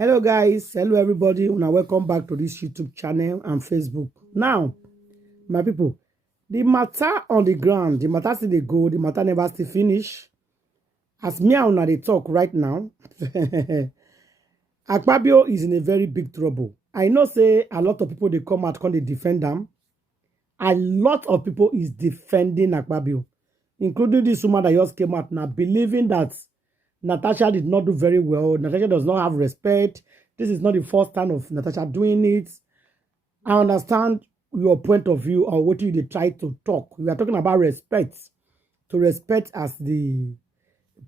Hello guys, hello everybody, and welcome back to this YouTube channel and Facebook. Now, my people, the matter on the ground, the matter still dey go, the matter never still finish. As me and una dey talk right now, Akpabio is in a very big trouble. I know say a lot of people they come out, come they defend them. A lot of people is defending Akpabio, including this woman that just came out now, believing that Natasha did not do very well. Natasha does not have respect. This is not the first time of Natasha doing it. I understand your point of view or what you try to talk. We are talking about respect. To respect as the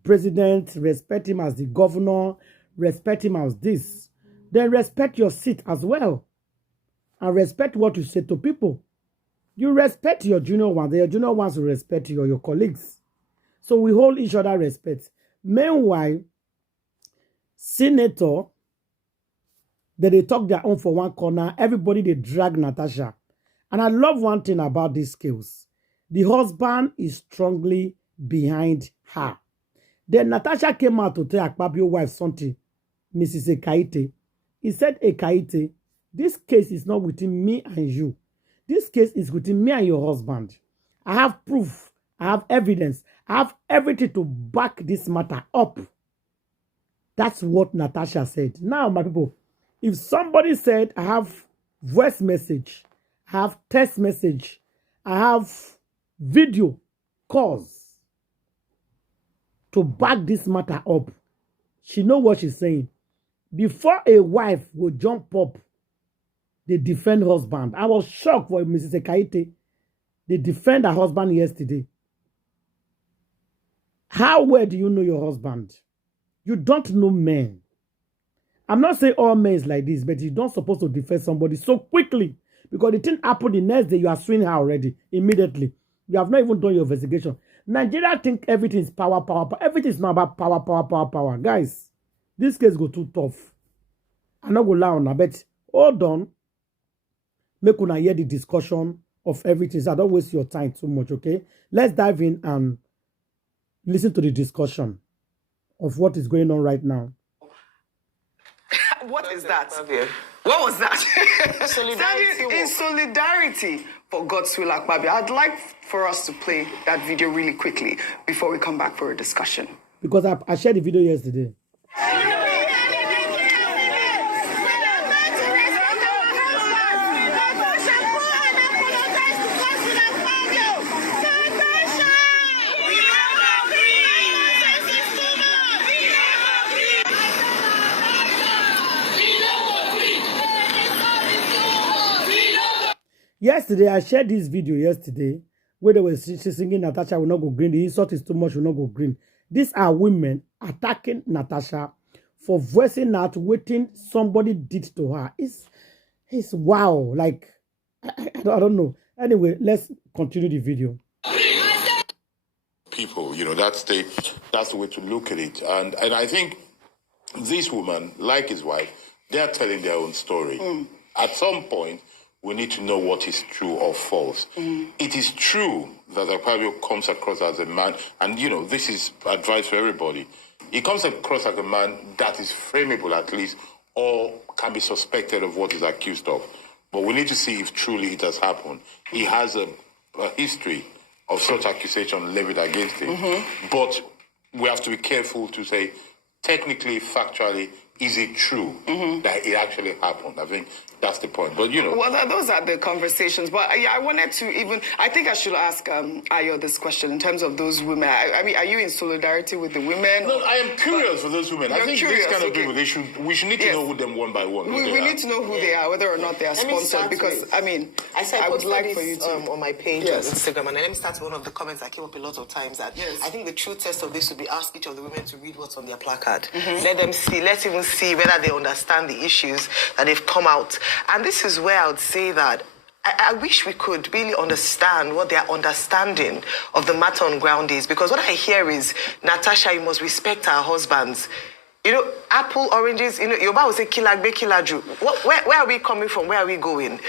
president, respect him as the governor, respect him as this. Then respect your seat as well. And respect what you say to people. You respect your junior ones. Your junior ones will respect you or your colleagues. So we hold each other respect. Meanwhile, Senator, they talk their own for one corner. Everybody, they drag Natasha. And I love one thing about these skills. The husband is strongly behind her. Then Natasha came out to tell Akpabio's wife something, Mrs. Ekaite. He said, Ekaite, this case is not within me and you. This case is within me and your husband. I have proof. I have evidence. I have everything to back this matter up. That's what Natasha said. Now, my people, if somebody said, I have voice message, I have text message, I have video calls to back this matter up, she know what she's saying. Before a wife will jump up, they defend husband. I was shocked for Mrs. Ekaite. They defend her husband yesterday. How well do you know your husband? You don't know men. I'm not saying all men is like this, but you don't supposed to defend somebody so quickly. Because the thing happened the next day, you are suing her already, immediately. You have not even done your investigation. Nigeria think everything is power, power, power. Everything is not about power, power, power, power. Guys, this case go too tough. I'm not going to lie on her, but hold on. Make una hear the discussion of everything. So I don't waste your time too much, okay? Let's dive in and listen to the discussion of what is going on right now. What is that? What was that? Solidarity. In solidarity for God's will, Akpabio. I'd like for us to play that video really quickly before we come back for a discussion. Because I shared the video yesterday. Yesterday, I shared this video yesterday where they were singing Natasha will not go green. The insult is too much, will not go green. These are women attacking Natasha for voicing out what somebody did to her. It's wow. Like, I don't know. Anyway, let's continue the video. People, you know, that's the way to look at it. And I think this woman, like his wife, they are telling their own story. At some point, we need to know what is true or false. It is true that Akpabio comes across as a man, and you know, this is advice for everybody. He comes across as a man that is frameable at least, or can be suspected of what he's accused of. But we need to see if truly it has happened. He has a history of such accusation levied against him. But we have to be careful to say, technically, factually, is it true that it actually happened? I think that's the point. But, you know. Well, those are the conversations. But I wanted to I think I should ask Ayo this question in terms of those women. I mean, are you in solidarity with the women? No, I am curious for those women. I think curious, this kind of people, we should need to know who them one by one. We need to know who they are, whether or not they are sponsored. Because, I mean, I would like for you to... on my page on Instagram, and let me start with one of the comments that came up a lot of times. That I think the true test of this would be ask each of the women to read what's on their placard. Let them see, let's even see whether they understand the issues that they've come out. And this is where I would say that I wish we could really understand what their understanding of the matter on ground is. Because what I hear is, Natasha, you must respect our husbands. You know, apple, oranges, you know, Yoruba will say, kilagbe, kilaju. Where are we coming from? Where are we going?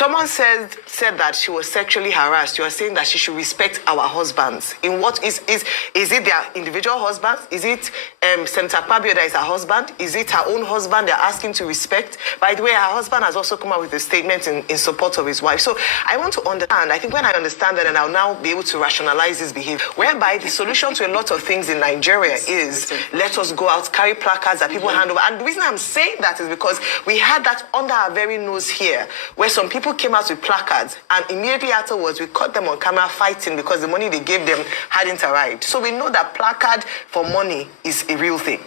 someone said that she was sexually harassed. You are saying that she should respect our husbands. In what is it their individual husbands? Is it Senator Akpabio that is her husband? Is it her own husband they're asking to respect? By the way, her husband has also come out with a statement in support of his wife. So I want to understand. I think when I understand that, and I'll now be able to rationalize this behavior, whereby the solution to a lot of things in Nigeria is let us go out, carry placards that people hand over. And the reason I'm saying that is because we had that under our very nose here, where some people came out with placards, and immediately afterwards we caught them on camera fighting because the money they gave them hadn't arrived. So we know that placard for money is a real thing.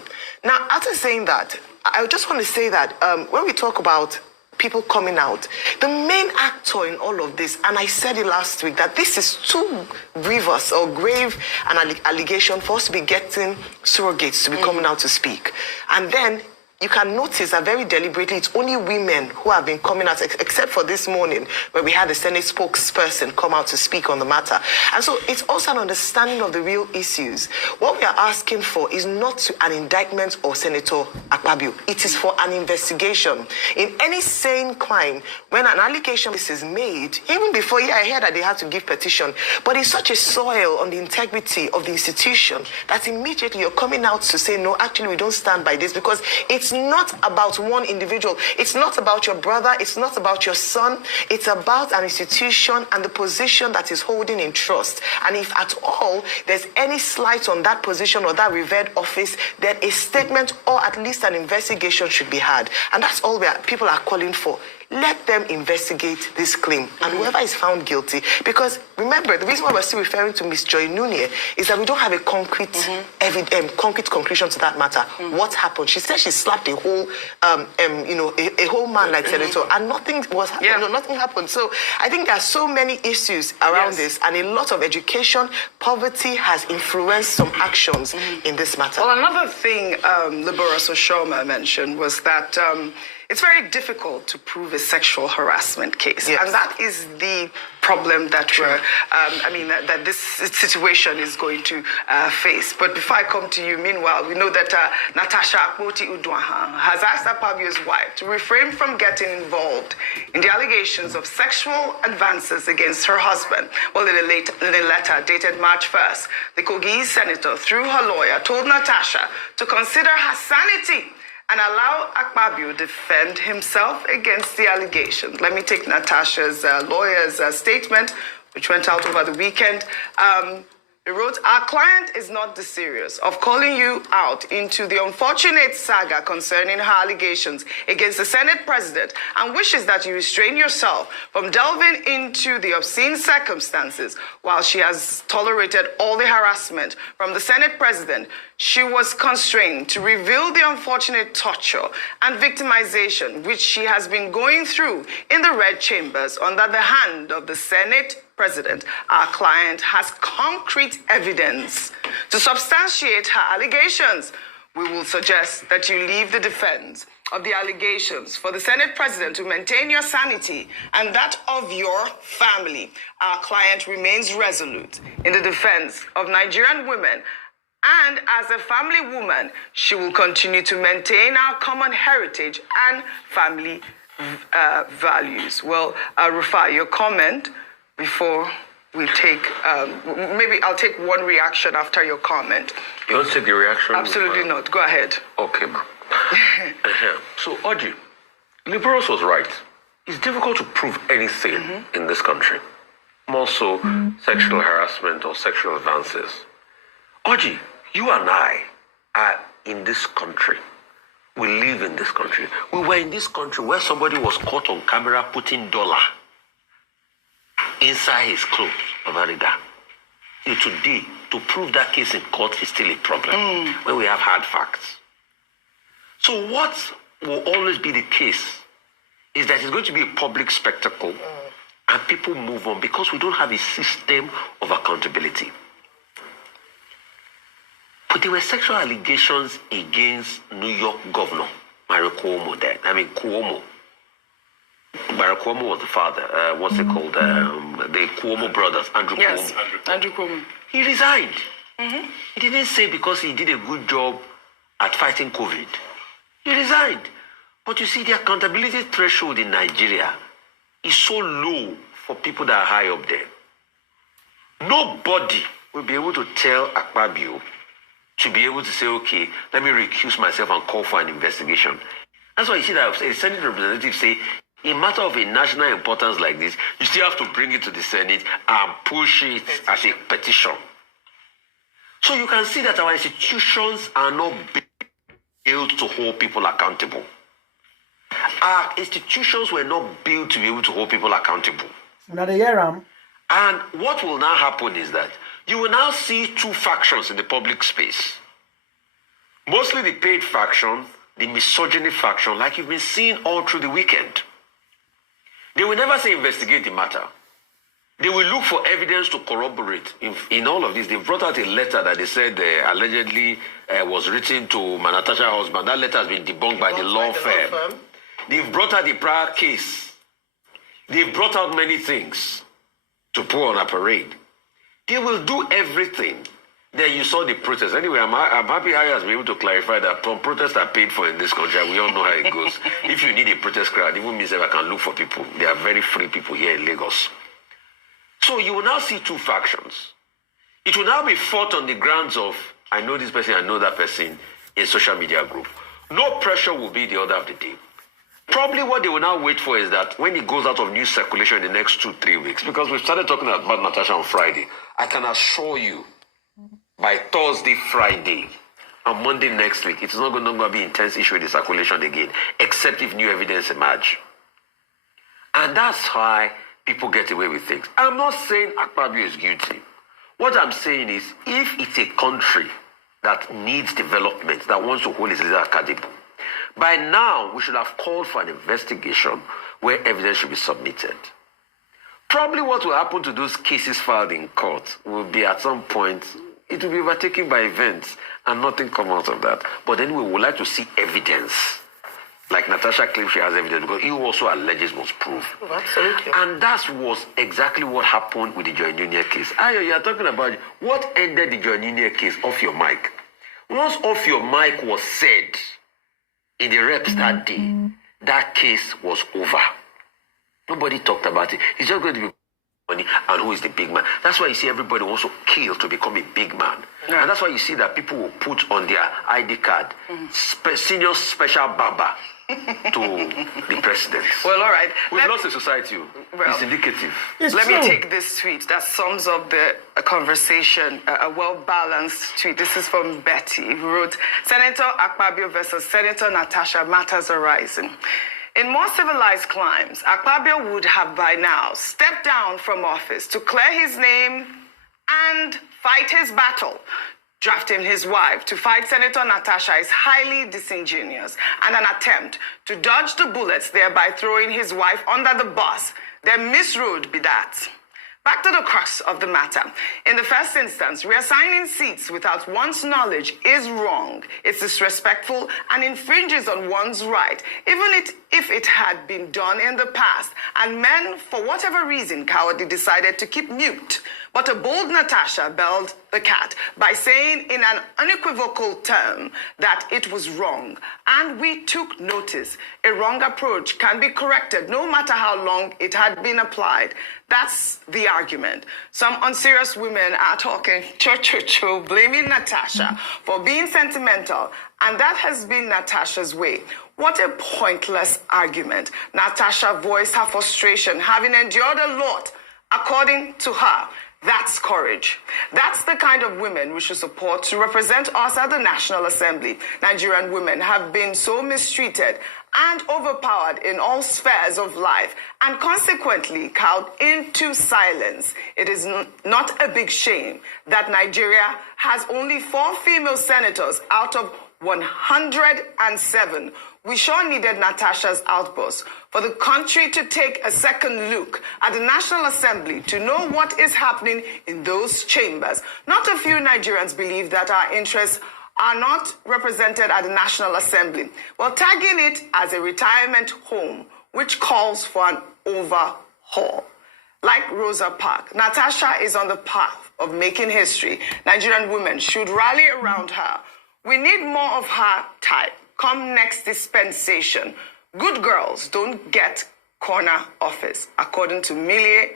Now, after saying that, I just want to say that when we talk about people coming out, the main actor in all of this, and I said it last week, that this is too grievous or grave an allegation for us to be getting surrogates to be coming out to speak. And then you can notice that very deliberately, it's only women who have been coming out, except for this morning, where we had the Senate spokesperson come out to speak on the matter. And so it's also an understanding of the real issues. What we are asking for is not an indictment of Senator Akpabio. It is for an investigation. In any sane crime, when an allegation is made, even before, I heard that they had to give petition, but it's such a soil on the integrity of the institution that immediately you're coming out to say, no, actually, we don't stand by this, because it's not about one individual. It's not about your brother. It's not about your son. It's about an institution and the position that is holding in trust. And if at all there's any slight on that position or that revered office, then a statement or at least an investigation should be had. And that's all people are calling for. Let them investigate this claim, and whoever is found guilty, because remember, the reason why we're still referring to Ms. Joy Nunez is that we don't have a concrete conclusion to that matter. What happened? She said she slapped a whole, a whole man like Senator, and nothing was nothing happened. So I think there are so many issues around this, and a lot of education, poverty has influenced some actions in this matter. Well, another thing Liberace Oshoma mentioned was that it's very difficult to prove a sexual harassment case. Yes. And that is the problem that that this situation is going to face. But before I come to you, meanwhile, we know that Natasha has asked Akpabio's wife to refrain from getting involved in the allegations of sexual advances against her husband. Well, in a letter dated March 1st, the Kogi senator, through her lawyer, told Natasha to consider her sanity and allow Akpabio defend himself against the allegations. Let me take Natasha's lawyer's statement, which went out over the weekend. He wrote, "Our client is not desirous of calling you out into the unfortunate saga concerning her allegations against the Senate president and wishes that you restrain yourself from delving into the obscene circumstances. While she has tolerated all the harassment from the Senate president, she was constrained to reveal the unfortunate torture and victimization which she has been going through in the red chambers under the hand of the Senate president. Our client has concrete evidence to substantiate her allegations. We will suggest that you leave the defense of the allegations for the Senate president to maintain your sanity and that of your family. Our client remains resolute in the defense of Nigerian women, and as a family woman, she will continue to maintain our common heritage and family values." Well, Rufai, your comment before we take, maybe I'll take one reaction after your comment. You want to take the reaction? Absolutely not. Go ahead. Okay, ma'am. So, Audrey, Liberace was right. It's difficult to prove anything in this country. More so, sexual harassment or sexual advances. Audrey, you and I are in this country. We live in this country. We were in this country where somebody was caught on camera putting $1 inside his clothes, Amarida. Today, to prove that case in court is still a problem when we have hard facts. So what will always be the case is that it's going to be a public spectacle and people move on because we don't have a system of accountability. But there were sexual allegations against New York Governor Mario Cuomo then. Cuomo. Mario Cuomo was the father. What's it called? The Cuomo brothers, Andrew Cuomo. Andrew Cuomo. He resigned. He didn't say because he did a good job at fighting COVID. He resigned. But you see, the accountability threshold in Nigeria is so low for people that are high up there. Nobody will be able to tell Akpabio to be able to say, okay, let me recuse myself and call for an investigation. That's why you see that a Senate representative say, in a matter of a national importance like this, you still have to bring it to the Senate and push it as a petition. So you can see that our institutions are not built to hold people accountable. Our institutions were not built to be able to hold people accountable. And what will now happen is that you will now see two factions in the public space. Mostly the paid faction, the misogyny faction, like you've been seeing all through the weekend. They will never say investigate the matter. They will look for evidence to corroborate. In all of this, they brought out a letter that they said allegedly was written to Natasha's husband. That letter has been debunked by the law firm. They've brought out the prior case. They've brought out many things to put on a parade. They will do everything. Then you saw the protest. Anyway, I'm happy how he has been able to clarify that some protests are paid for in this country. We all know how it goes. If you need a protest crowd, even means that I can look for people. There are very free people here in Lagos. So you will now see two factions. It will now be fought on the grounds of, I know this person, I know that person, in social media group. No pressure will be the order of the day. Probably what they will now wait for is that when it goes out of news circulation in the next 2-3 weeks, because we started talking about Natasha on Friday, I can assure you, by Thursday, Friday, and Monday next week, it is not going to be intense issue in the circulation again, except if new evidence emerge. And that's why people get away with things. I'm not saying Akpabio is guilty. What I'm saying is, if it's a country that needs development, that wants to hold its leader accountable, by now, we should have called for an investigation where evidence should be submitted. Probably what will happen to those cases filed in court will be at some point, it will be overtaken by events and nothing come out of that. But then we would like to see evidence. Like Natasha claims she has evidence because you also alleges was proof. Absolutely. And that was exactly what happened with the Joy Junior case. Ayo, you are talking about what ended the Joy Junior case off your mic. Once off your mic was said, in the reps that day, that case was over. Nobody talked about it. It's just going to be money and who is the big man. That's why you see everybody wants to kill to become a big man. Yeah. And that's why you see that people will put on their ID card, senior special barber to the president. Well, all right. We've lost a society. Well, it's indicative. Let me take this tweet that sums up the conversation, a well-balanced tweet. This is from Betty, who wrote, Senator Akpabio versus Senator Natasha, matters arising. In more civilized climes, Akpabio would have by now stepped down from office to clear his name and fight his battle. Drafting his wife to fight Senator Natasha is highly disingenuous and an attempt to dodge the bullets, thereby throwing his wife under the bus. Then misroad be that. Back to the crux of the matter. In the first instance, reassigning seats without one's knowledge is wrong. It's disrespectful and infringes on one's right, even if it had been done in the past, and men, for whatever reason, cowardly decided to keep mute. But a bold Natasha belled the cat by saying in an unequivocal term that it was wrong, and we took notice. A wrong approach can be corrected no matter how long it had been applied. That's the argument. Some unserious women are talking blaming Natasha for being sentimental, and that has been Natasha's way. What a pointless argument. Natasha voiced her frustration, having endured a lot, according to her. That's courage. That's the kind of women we should support to represent us at the National Assembly. Nigerian women have been so mistreated and overpowered in all spheres of life and consequently cowed into silence. It is not a big shame that Nigeria has only 4 female senators out of 107. We sure needed Natasha's outburst for the country to take a second look at the National Assembly to know what is happening in those chambers. Not a few Nigerians believe that our interests are not represented at the National Assembly, while tagging it as a retirement home, which calls for an overhaul. Like Rosa Parks, Natasha is on the path of making history. Nigerian women should rally around her. We need more of her type. Come next dispensation. Good girls don't get corner office, according to Milie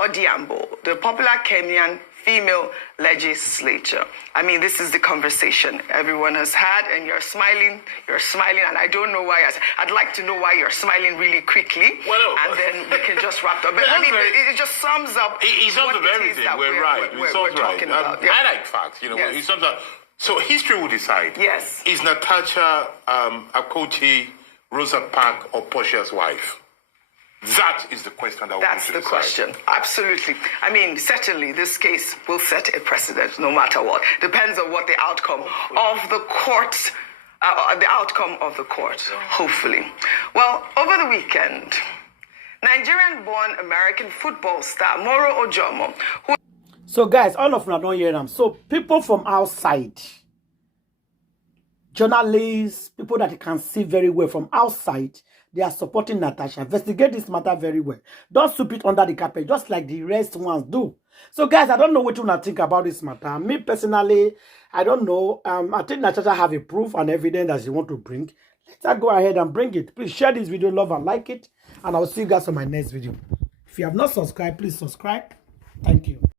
Odiambo, the popular Kenyan female legislature. I mean, this is the conversation everyone has had, and you're smiling, and I don't know why. I'd like to know why you're smiling really quickly, and then we can just wrap up. But I mean, it just sums up. He sums up everything. We're right. We're talking about. I like facts. You know, he sums up. So history will decide. Yes. Is Natasha Akpabio Rosa Parks or Portia's wife? That is the question that That's the question. Absolutely. I mean, certainly this case will set a precedent no matter what. Depends on what the outcome of the court, hopefully. Well, over the weekend, Nigerian-born American football star Moro Ojomo, who... So guys, all of them don't hear them. So people from outside, journalists, people that you can see very well from outside, they are supporting Natasha. Investigate this matter very well. Don't sweep it under the carpet, just like the rest ones do. So guys, I don't know what you want to think about this matter. Me personally, I don't know. I think Natasha have a proof and evidence that she want to bring. Let her go ahead and bring it. Please share this video, love and like it. And I will see you guys on my next video. If you have not subscribed, please subscribe. Thank you.